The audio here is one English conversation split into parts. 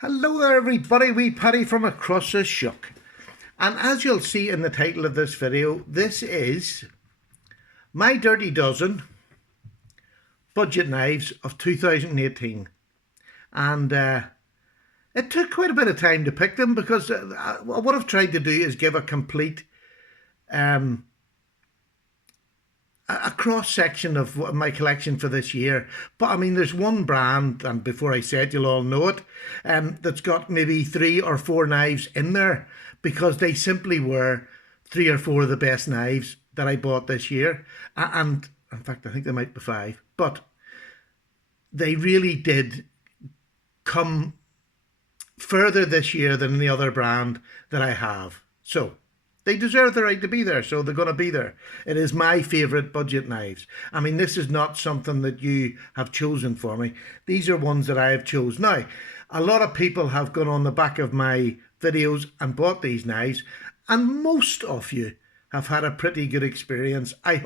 Hello there everybody, wee Paddy from across the shuck. And as you'll see in the title of this video, this is my dirty dozen budget knives of 2018. And it took quite a bit of time to pick them because what I've tried to do is give a complete a cross section of my collection for this year. But I mean, there's one brand, and before I say it, you'll all know it, that's got maybe 3 or 4 knives in there because they simply were 3 or 4 of the best knives that I bought this year. And in fact, I think there might be 5, but they really did come further this year than any other brand that I have. So they deserve the right to be there, so they're going to be there. It is my favourite budget knives. I mean, this is not something that you have chosen for me. These are ones that I have chosen. Now, a lot of people have gone on the back of my videos and bought these knives, and most of you have had a pretty good experience. I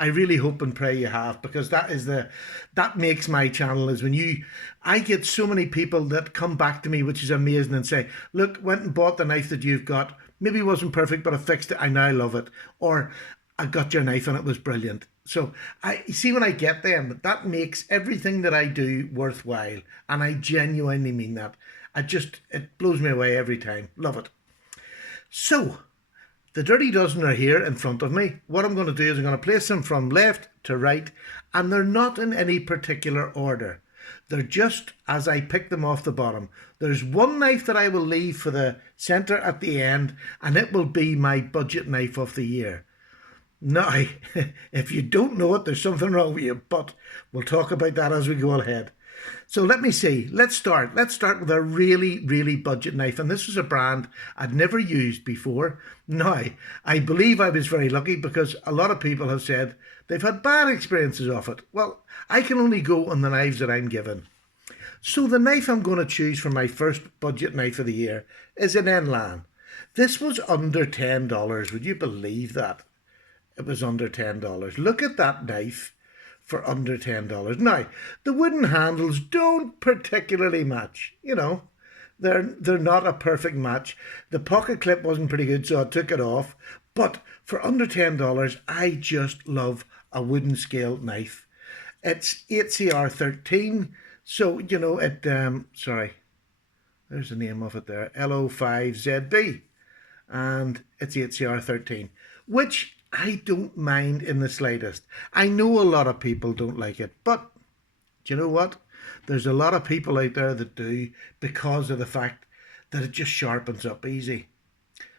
really hope and pray you have, because that makes my channel, is when I get so many people that come back to me, which is amazing, and say, look, went and bought the knife that you've got. Maybe it wasn't perfect, but I fixed it. I now love it. Or I got your knife and it was brilliant. So you see, when I get them, that makes everything that I do worthwhile. And I genuinely mean that. It blows me away every time. Love it. So the dirty dozen are here in front of me. What I'm going to do is I'm going to place them from left to right, and they're not in any particular order. They're just as I pick them off the bottom. There's one knife that I will leave for the centre at the end, and it will be my budget knife of the year. Now, if you don't know it, there's something wrong with you, but we'll talk about that as we go ahead. So let me see. Let's start with a really, really budget knife. And this was a brand I'd never used before. Now, I believe I was very lucky because a lot of people have said they've had bad experiences of it. Well, I can only go on the knives that I'm given. So the knife I'm going to choose for my first budget knife of the year is an Enlan. This was under $10. Would you believe that? It was under $10. Look at that knife for under $10. Now, the wooden handles don't particularly match, you know. They're not a perfect match. The pocket clip wasn't pretty good, so I took it off. But for under $10, I just love a wooden scale knife. It's 8CR13, so, you know, sorry, there's the name of it there, LO5ZB, and it's 8CR13, which I don't mind in the slightest. I know a lot of people don't like it, but do you know what? There's a lot of people out there that do, because of the fact that it just sharpens up easy.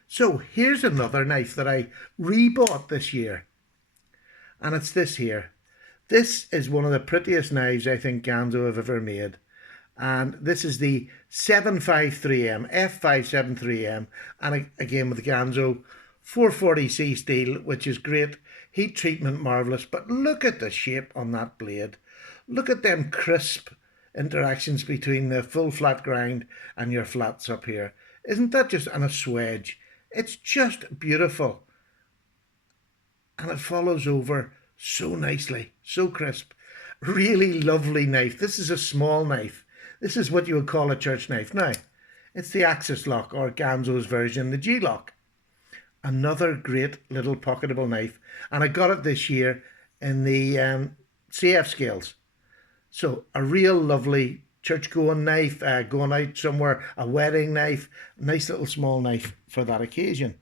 So here's another knife that I rebought this year, and it's this here. This is one of the prettiest knives I think Ganzo have ever made. And this is the 753M, F573M, and again with the Ganzo 440C steel, which is great. Heat treatment, marvellous. But look at the shape on that blade. Look at them crisp interactions between the full flat grind and your flats up here. Isn't that just an assuage? It's just beautiful. And it follows over so nicely, so crisp. Really lovely knife. This is a small knife. This is what you would call a church knife. Now, it's the Axis lock, or Ganzo's version, the G-lock. Another great little pocketable knife, and I got it this year in the CF scales. So a real lovely church going knife, going out somewhere, a wedding knife, nice little small knife for that occasion.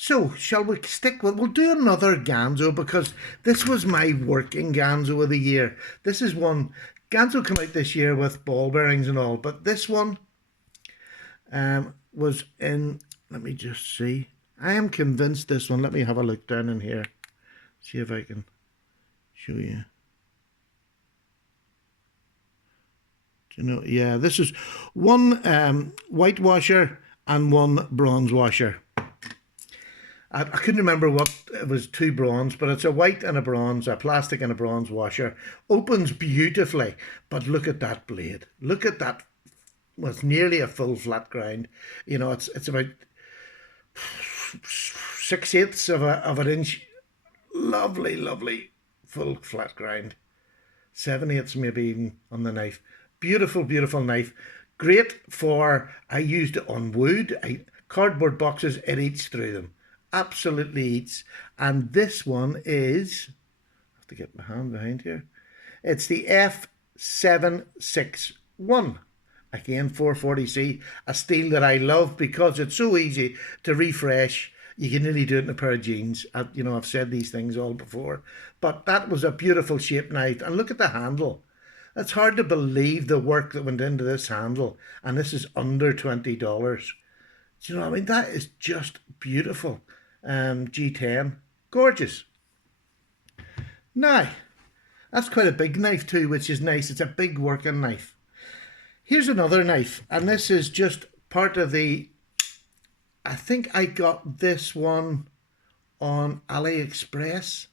So shall we we'll do another Ganzo, because this was my working Ganzo of the year. This is one, Ganzo came out this year with ball bearings and all, but this one was in, let me just see. I am convinced this one, let me have a look down in here. See if I can show you. Do you know, yeah, this is one white washer and one bronze washer. I couldn't remember what, it was 2 bronze, but it's a white and a bronze, a plastic and a bronze washer. Opens beautifully, but look at that blade. Look at that. Well, it's nearly a full flat grind. You know, it's about 6/8 of an inch. Lovely, lovely full flat grind. 7/8 maybe even on the knife. Beautiful, beautiful knife. Great for, I used it on wood, cardboard boxes, it eats through them. Absolutely eats. And this one is, I have to get my hand behind here. It's the F761. Again, 440C, a steel that I love because it's so easy to refresh. You can nearly do it in a pair of jeans. I've said these things all before. But that was a beautiful shaped knife. And look at the handle. It's hard to believe the work that went into this handle. And this is under $20. Do you know what I mean? That is just beautiful. G10. Gorgeous. Now, that's quite a big knife too, which is nice. It's a big working knife. Here's another knife, and this is just part of the, I think I got this one on AliExpress.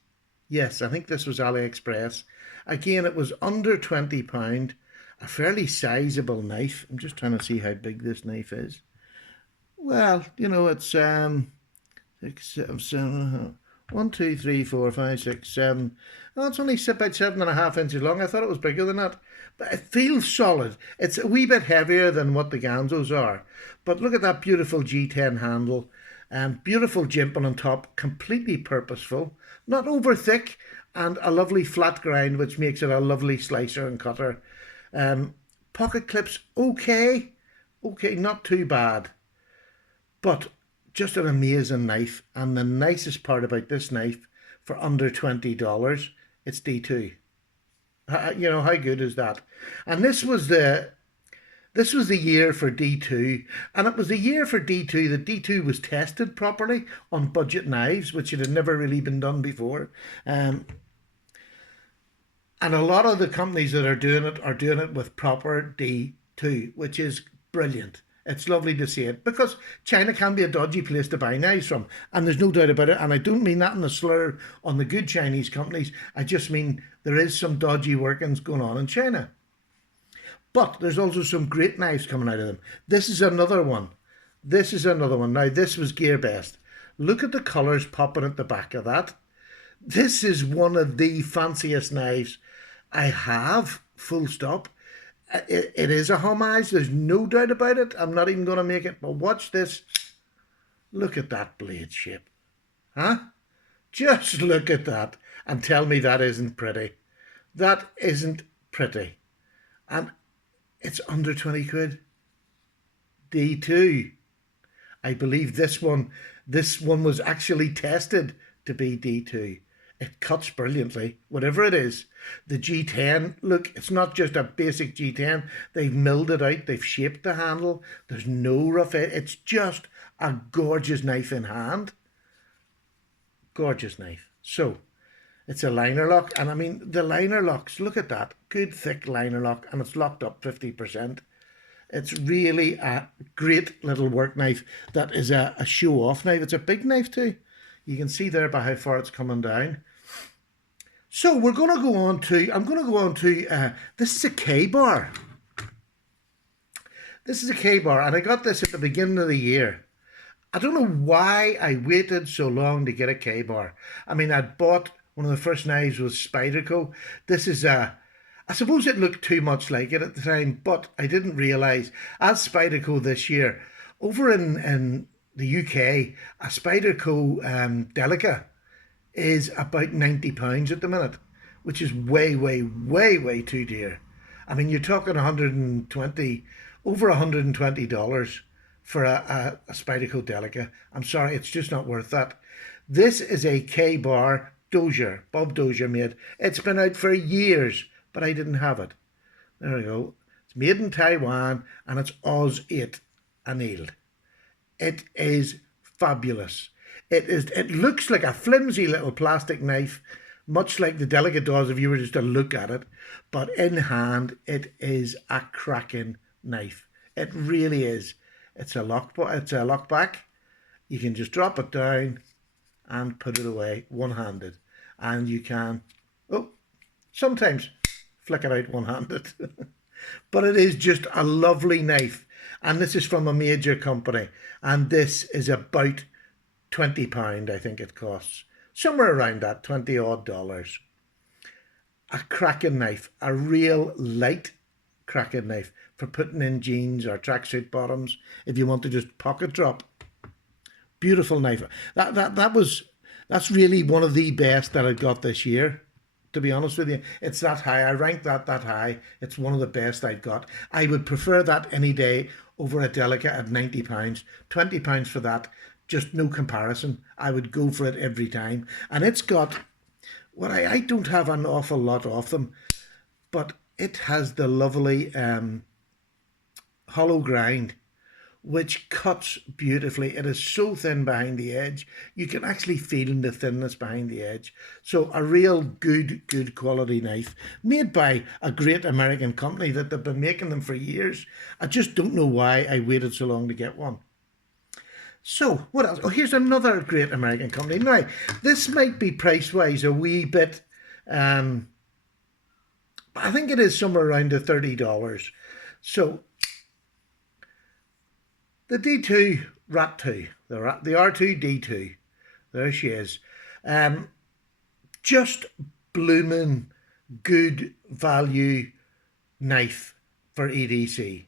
Yes, I think this was AliExpress. Again, it was under £20, a fairly sizable knife. I'm just trying to see how big this knife is. Well, it's 6, 7, 7, 1, 2, 3, 4, 5, 6, 7. Oh, it's only about 7.5 inches long. I thought it was bigger than that. But it feels solid. It's a wee bit heavier than what the Ganzos are. But look at that beautiful G10 handle. Beautiful jimping on top. Completely purposeful. Not over thick. And a lovely flat grind, which makes it a lovely slicer and cutter. Pocket clips, okay. Okay, not too bad. But just an amazing knife. And the nicest part about this knife, for under $20, it's D2. How good is that? And this was the year for D2, and it was the year for D2 that D2 was tested properly on budget knives, which it had never really been done before. And a lot of the companies that are doing it with proper D2, which is brilliant. It's lovely to see it, because China can be a dodgy place to buy knives from, and there's no doubt about it. And I don't mean that in a slur on the good Chinese companies. I just mean there is some dodgy workings going on in China. But there's also some great knives coming out of them. This is another one. This is another one. Now, this was GearBest. Look at the colours popping at the back of that. This is one of the fanciest knives I have, full stop. It is a homage, there's no doubt about it. I'm not even going to make it, but watch this. Look at that blade shape. Huh? Just look at that and tell me that isn't pretty. That isn't pretty. And it's under 20 quid. D2. I believe this one was actually tested to be D2. It cuts brilliantly, whatever it is. The G10, look, it's not just a basic G10. They've milled it out. They've shaped the handle. There's no rough edge. It's just a gorgeous knife in hand. Gorgeous knife. So, it's a liner lock. And I mean, the liner locks, look at that. Good thick liner lock. And it's locked up 50%. It's really a great little work knife that is a show-off knife. It's a big knife too. You can see there by how far it's coming down. So I'm going to go on to, this is a K-bar. This is a K-bar, and I got this at the beginning of the year. I don't know why I waited so long to get a K-bar. I mean, I'd bought, one of the first knives was Spyderco. This is I suppose it looked too much like it at the time, but I didn't realise, as Spyderco this year, over in the UK, a Spyderco Delica is about £90 at the minute, which is way, way, way, way too dear. I mean, you're talking over $120 for a Spyderco Delica. I'm sorry, it's just not worth that. This is a K-bar Dozier, Bob Dozier made. It's been out for years, but I didn't have it. There we go. It's made in Taiwan, and it's Oz 8 annealed. It is fabulous. It looks like a flimsy little plastic knife, much like the Delica does if you were just to look at it. But in hand, it is a cracking knife. It really is. It's a lockback. You can just drop it down and put it away one-handed. And you can, sometimes flick it out one-handed. But it is just a lovely knife. And this is from a major company. And this is about £20, I think it costs. Somewhere around that, $20 odd. A cracking knife. A real light cracking knife for putting in jeans or tracksuit bottoms if you want to just pocket drop. Beautiful knife. That's really one of the best that I got this year. To be honest with you, it's that high. I rank that high. It's one of the best I've got. I would prefer that any day over a Delica at £90. £20 for that, just no comparison. I would go for it every time. And it's got what I don't have an awful lot of them, but it has the lovely hollow grind, which cuts beautifully. It is so thin behind the edge. You can actually feel the thinness behind the edge. So a real good quality knife made by a great American company that they've been making them for years. I just don't know why I waited so long to get one. So what else? Oh, here's another great American company. Now, this might be price-wise a wee bit, I think it is somewhere around the $30. So the D2 Rat 2, the R2 D2, there she is. Just blooming good value knife for EDC.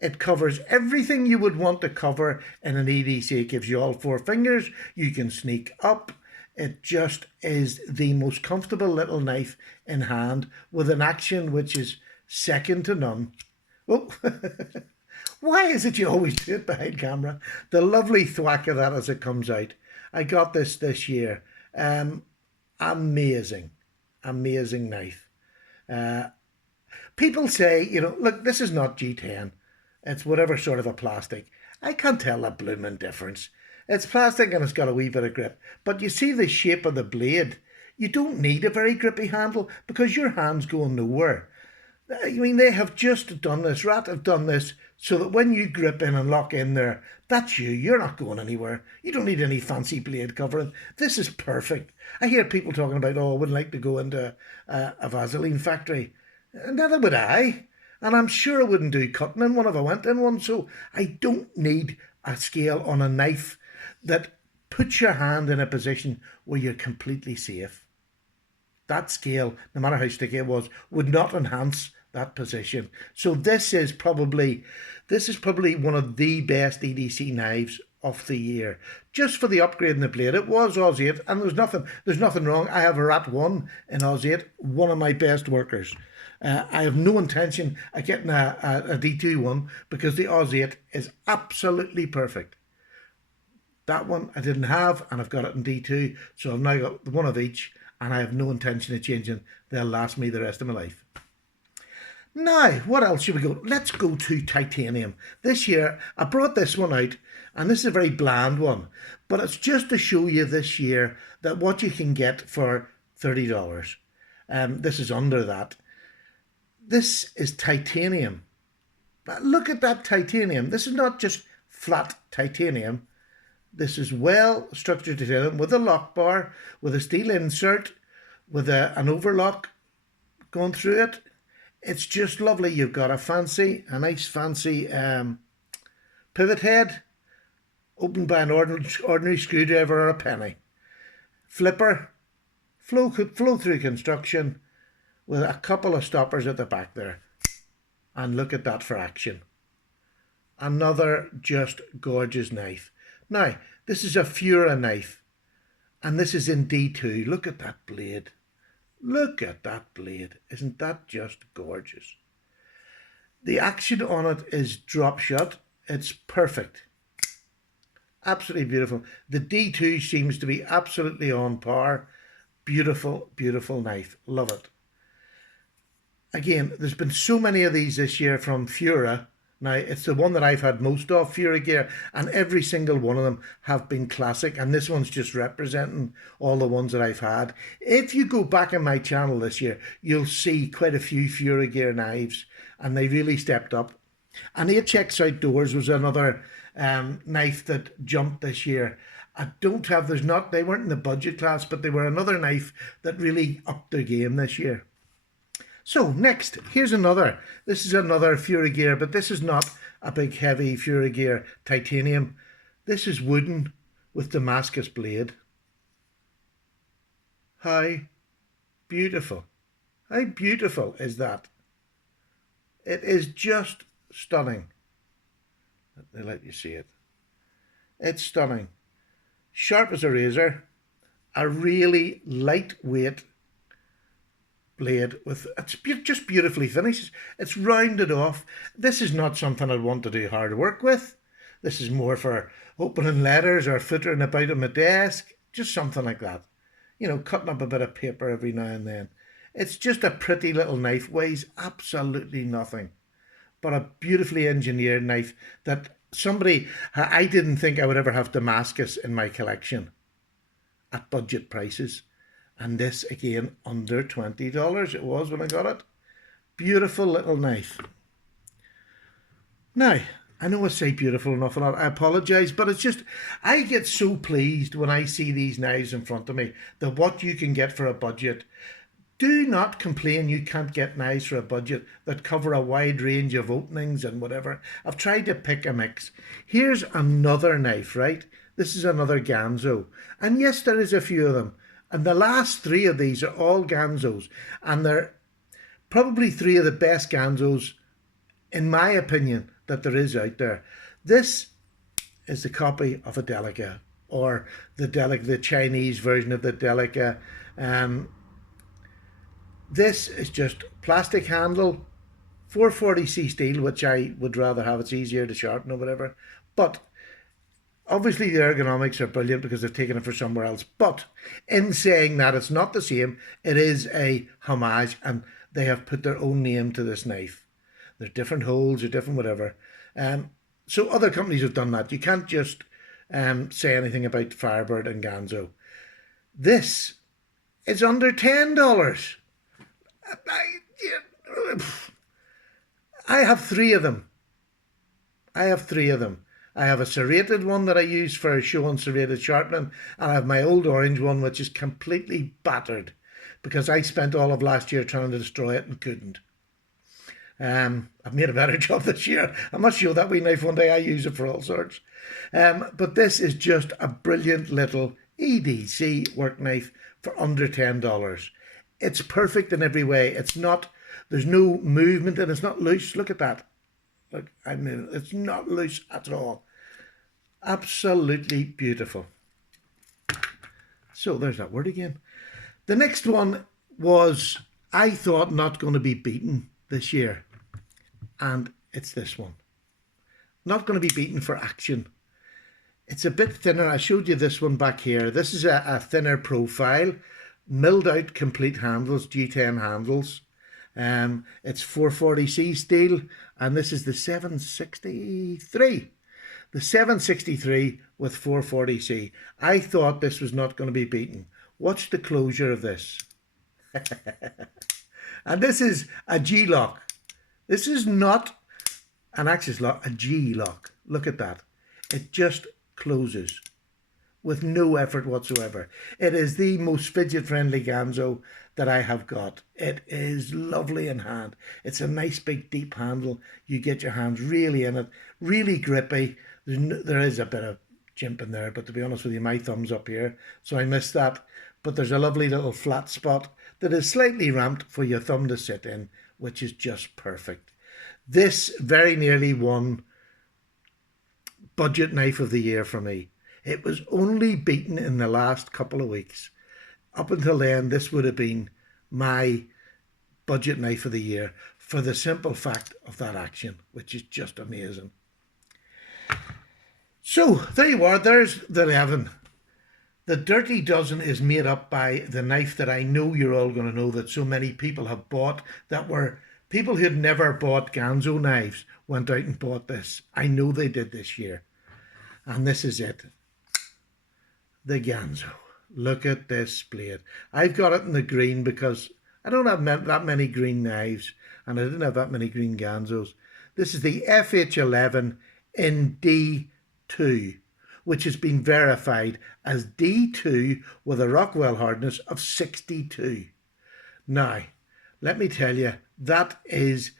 It covers everything you would want to cover in an EDC. It gives you all four fingers. You can sneak up. It just is the most comfortable little knife in hand with an action which is second to none. Oh. Why is it you always do it behind camera? The lovely thwack of that as it comes out. I got this year. Amazing knife. People say, look, this is not G10. It's whatever sort of a plastic. I can't tell the blooming difference. It's plastic and it's got a wee bit of grip. But you see the shape of the blade. You don't need a very grippy handle because your hand's going nowhere. I mean, they have just done this. Rat have done this so that when you grip in and lock in there, that's you. You're not going anywhere. You don't need any fancy blade covering. This is perfect. I hear people talking about, I wouldn't like to go into a Vaseline factory. Neither would I. And I'm sure I wouldn't do cutting in one if I went in one. So I don't need a scale on a knife that puts your hand in a position where you're completely safe. That scale, no matter how sticky it was, would not enhance that position. So this is probably one of the best EDC knives of the year. Just for the upgrade in the blade. It was Oz 8 and there's nothing wrong. I have a Rat 1 in Oz 8, one of my best workers. I have no intention of getting a D2 one because the Oz 8 is absolutely perfect. That one I didn't have and I've got it in D2, so I've now got one of each and I have no intention of changing. They'll last me the rest of my life. Now, what else should we go? Let's go to titanium. This year, I brought this one out, and this is a very bland one, but it's just to show you this year that what you can get for $30. This is under that. This is titanium. Look at that titanium. This is not just flat titanium. This is well structured titanium with a lock bar, with a steel insert, with an overlock going through it. It's just lovely. You've got a nice fancy pivot head opened by an ordinary screwdriver or a penny. Flipper, flow through construction with a couple of stoppers at the back there. And look at that for action. Another just gorgeous knife. Now, this is a Fura knife and this is in D2. Look at that blade. Look at that blade. Isn't that just gorgeous? The action on it is drop shot. It's perfect. Absolutely beautiful. The D2 seems to be absolutely on par. Beautiful, beautiful knife. Love it. Again, there's been so many of these this year from Fura. Now, it's the one that I've had most of, Fura gear, and every single one of them have been classic, and this one's just representing all the ones that I've had. If you go back on my channel this year, you'll see quite a few Fura gear knives, and they really stepped up. And HX Outdoors was another knife that jumped this year. They weren't in the budget class, but they were another knife that really upped their game this year. So next, here's another. This is another Fura gear, but this is not a big heavy Fura gear titanium. This is wooden with Damascus blade. How beautiful. How beautiful is that? It is just stunning. Let me let you see it. It's stunning. Sharp as a razor. A really lightweight blade with it's just beautifully finished. It's rounded off. This is not something I'd want to do hard work with. This is more for opening letters or footering about on my desk, just something like that. You know, cutting up a bit of paper every now and then. It's just a pretty little knife, weighs absolutely nothing, but a beautifully engineered knife that I didn't think I would ever have Damascus in my collection at budget prices. And this again, under $20 it was when I got it. Beautiful little knife. Now, I know I say beautiful an awful lot, I apologise, but it's just, I get so pleased when I see these knives in front of me, that what you can get for a budget. Do not complain you can't get knives for a budget that cover a wide range of openings and whatever. I've tried to pick a mix. Here's another knife, right? This is another Ganzo. And yes, there is a few of them. And the last three of these are all Ganzos. And they're probably three of the best Ganzos, in my opinion, that there is out there. This is the copy of a Delica, or the Chinese version of the Delica. This is just plastic handle, 440C steel, which I would rather have. It's easier to sharpen or whatever. But obviously the ergonomics are brilliant because they've taken it for somewhere else. But in saying that, it's not the same. It is a homage, and they have put their own name to this knife. There's different holes or different whatever. So other companies have done that. You can't just say anything about Firebird and Ganzo. This is under $10. I have three of them. I have a serrated one that I use for showing serrated sharpening, and I have my old orange one, which is completely battered because I spent all of last year trying to destroy it and couldn't. I've made a better job this year. I must show that wee knife one day. I use it for all sorts. But this is just a brilliant little EDC work knife for under $10. It's perfect in every way. It's not, there's no movement and it's not loose. Look at that. Look, I mean, it's not loose at all. Absolutely beautiful. So there's that word again. The next one was, I thought, not going to be beaten this year. And it's this one. Not going to be beaten for action. It's a bit thinner. I showed you this one back here. This is a thinner profile. Milled out complete handles, G10 handles. It's 440C steel, and this is the 763. The 763 with 440C. I thought this was not going to be beaten. Watch the closure of this. And this is a G-lock. This is not an axis lock, a G-lock. Look at that. It just closes with no effort whatsoever. It is the most fidget-friendly Ganzo that I have got. It is lovely in hand. It's a nice big deep handle. You get your hands really in it, really grippy. There is a bit of jimp in there, but to be honest with you, my thumb's up here, so I missed that. But there's a lovely little flat spot that is slightly ramped for your thumb to sit in, which is just perfect. This very nearly won budget knife of the year for me. It was only beaten in the last couple of weeks. Up until then, this would have been my budget knife of the year for the simple fact of that action, which is just amazing. So, there you are. There's the 11. The Dirty Dozen is made up by the knife that I know you're all going to know that so many people have bought, that were people who had never bought Ganzo knives went out and bought this. I know they did this year. And this is it. The Ganzo. Look at this blade. I've got it in the green because I don't have that many green knives, and I didn't have that many green Ganzos. This is the FH11 in D2, which has been verified as D2 with a Rockwell hardness of 62. Now, let me tell you, that is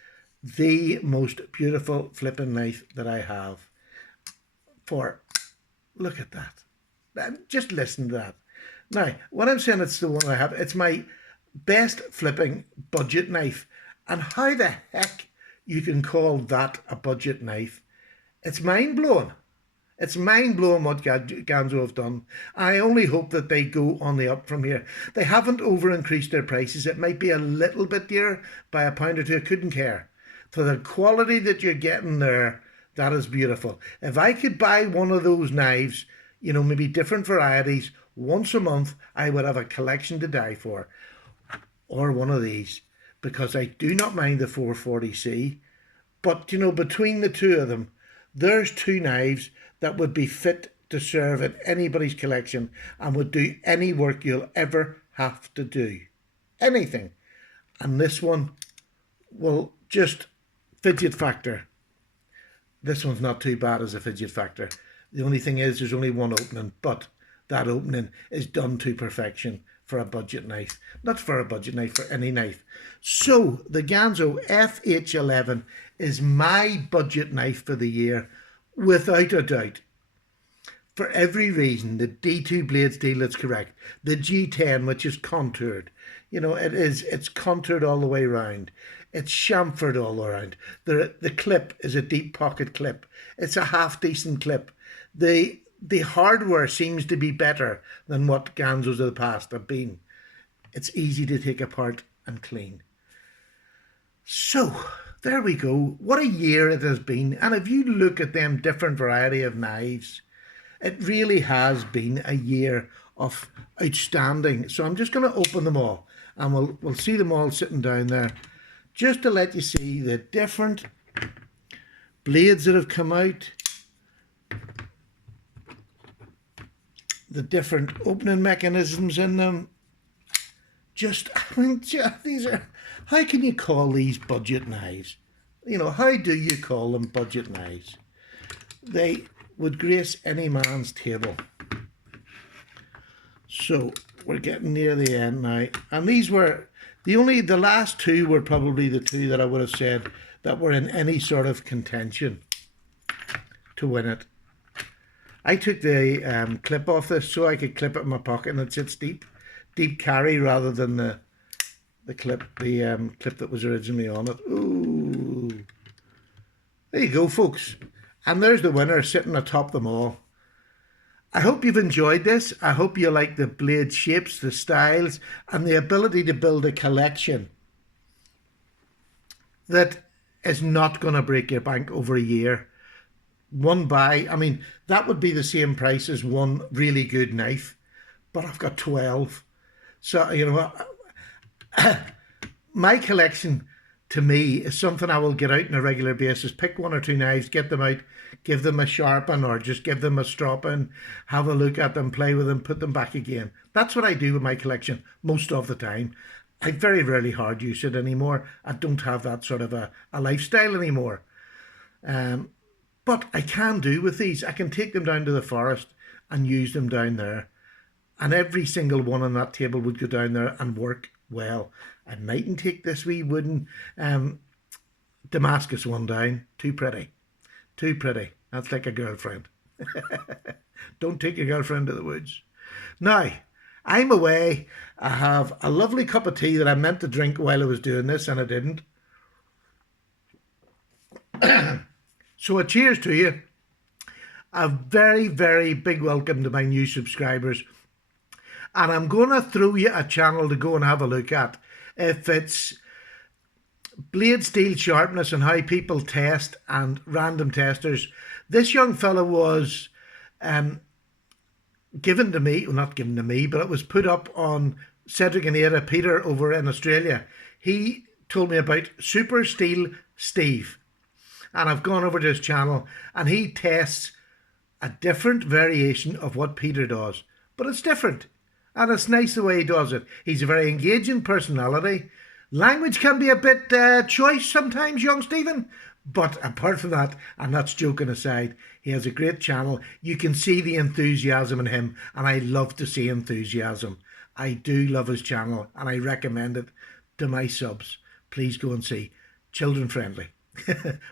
the most beautiful flipping knife that I have. Look at that. Just listen to that. Now, when I'm saying it's the one I have, it's my best flipping budget knife. And how the heck you can call that a budget knife. It's mind-blowing. It's mind-blowing what Ganzo have done. I only hope that they go on the up from here. They haven't over-increased their prices. It might be a little bit dear by a pound or two. I couldn't care. For the quality that you're getting there, that is beautiful. If I could buy one of those knives, maybe different varieties, once a month, I would have a collection to die for. Or one of these. Because I do not mind the 440C. But, between the two of them, there's two knives that would be fit to serve in anybody's collection and would do any work you'll ever have to do. Anything. And this one will just fidget factor. This one's not too bad as a fidget factor. The only thing is there's only one opening, but that opening is done to perfection for a budget knife. Not for a budget knife, for any knife. So the Ganzo FH11 is my budget knife for the year, without a doubt. For every reason. The D2 blade steel is correct. The G10, which is contoured. It's contoured all the way around. It's chamfered all around. The clip is a deep pocket clip. It's a half decent clip. The hardware seems to be better than what Ganzos of the past have been. It's easy to take apart and clean. So, there we go. What a year it has been. And if you look at them different variety of knives, it really has been a year of outstanding. So I'm just going to open them all. And we'll see them all sitting down there. Just to let you see the different blades that have come out. The different opening mechanisms in them. These are, how can you call these budget knives? How do you call them budget knives? They would grace any man's table. So we're getting near the end now. And these were, the last two were probably the two that I would have said that were in any sort of contention to win it. I took the clip off this so I could clip it in my pocket and it sits deep carry rather than the clip that was originally on it. Ooh, there you go, folks. And there's the winner sitting atop them all. I hope you've enjoyed this. I hope you like the blade shapes, the styles, and the ability to build a collection that is not going to break your bank over a year. One buy, that would be the same price as one really good knife, but I've got 12. So, my collection to me is something I will get out on a regular basis. Pick one or two knives, get them out, give them a sharpen or just give them a stropping, have a look at them, play with them, put them back again. That's what I do with my collection most of the time. I very rarely hard use it anymore. I don't have that sort of a lifestyle anymore. But I can do with these. I can take them down to the forest and use them down there. And every single one on that table would go down there and work well. I mightn't take this wee wooden Damascus one down. Too pretty. Too pretty. That's like a girlfriend. Don't take your girlfriend to the woods. Now, I'm away. I have a lovely cup of tea that I meant to drink while I was doing this and I didn't. So a cheers to you. A very, very big welcome to my new subscribers. And I'm going to throw you a channel to go and have a look at. If it's blade steel sharpness and how people test and random testers. This young fella was given to me, well, not given to me, but it was put up on Cedric and Ada Peter over in Australia. He told me about Supersteel Steve. And I've gone over to his channel and he tests a different variation of what Peter does. But it's different. And it's nice the way he does it. He's a very engaging personality. Language can be a bit choice sometimes, young Stephen. But apart from that, and that's joking aside, he has a great channel. You can see the enthusiasm in him. And I love to see enthusiasm. I do love his channel. And I recommend it to my subs. Please go and see. Children friendly.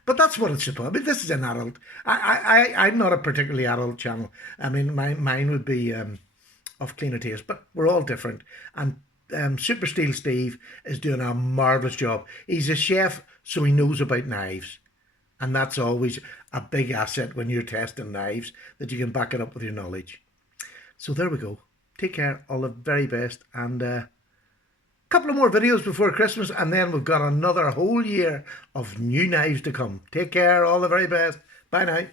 But that's what it's about. This is an adult. I'm not a particularly adult channel. Mine would be of cleaner taste, but we're all different. And Supersteel Steve is doing a marvellous job. He's a chef, so he knows about knives. And that's always a big asset when you're testing knives, that you can back it up with your knowledge. So there we go. Take care, all the very best, and a couple of more videos before Christmas, and then we've got another whole year of new knives to come. Take care, all the very best. Bye now.